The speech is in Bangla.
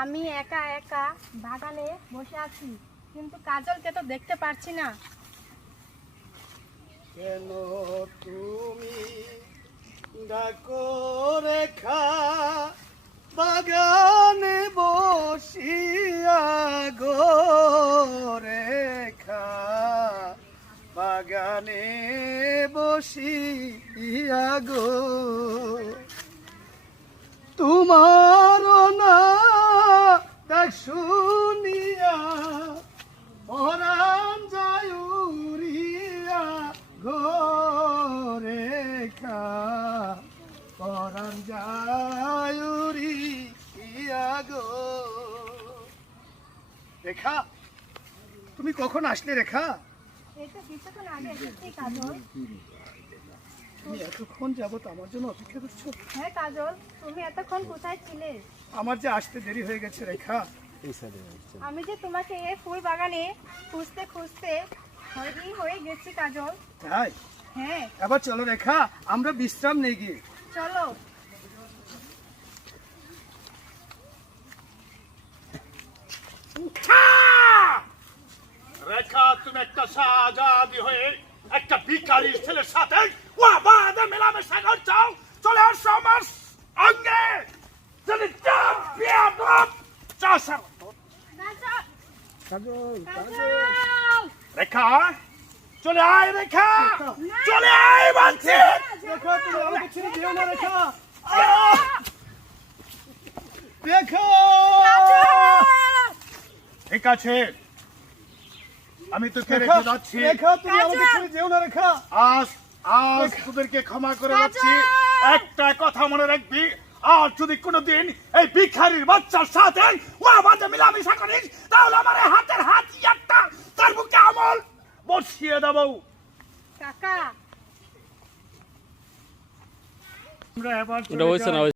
আমি একা একা বাগানে বসে আছি, কিন্তু কাজলকে তো দেখতে পারছি না। কেন তুমি ডাকো রেখা বাগানে বসিয়া গো রেখা বাগানে বসিয়া গো তোমার না ডাক শুনিয়া পরাণ যায় উড়িয়া গো রেখা পরাণ যায় উড়িয়া গো। রেখা, তুমি কখন আসলে রেখা? এই তো কিছুক্ষণ আগে এসেছি কাজল। তুমি এতক্ষণ যাবত আমার জন্য অপেক্ষা করছো? হ্যাঁ কাজল, তুমি এতক্ষণ কোথায় ছিলে? আমার যে আসতে দেরি হয়ে গেছে রেখা। আমি যে তোমাকে এই ফুল বাগানে খুঁজতে খুঁজতে হয়নি হয়ে গেছি কাজল। তাই? হ্যাঁ এবার চলো রেখা, আমরা বিশ্রাম নেই গিয়ে। চলো। রেখা, তুমি একটা শাহজাদি হয়ে একটা ভিখারির ছেলের সাথে বাদে মেলামেশা করছো। চলে আসো আমার অঙ্গে। যদি চাপ বিয়াদব চাষার রেখা, চলে আয় রেখা, চলে আয় বলছি। রেখা, তুমি আমাকে ছেড়ে দিও না রেখা। রেখা, ঠিক আছে, আমি তোকে রেখে যাচ্ছি। রেখা, তুমি আমাকে ছেড়ে দিও না রেখা। আজ আজ তোদেরকে ক্ষমা করে যাচ্ছি। একটা কথা মনে রাখবি, আর যদি কোনোদিন এই ভিখারির বাচ্চার সাথে বাদে মিলামেশা করিস, তাহলে আমার এই হাতের হাতিয়ারটা তার বুকে আমল বসিয়ে দেবো। কাকা আমরা এবার চলে যাই।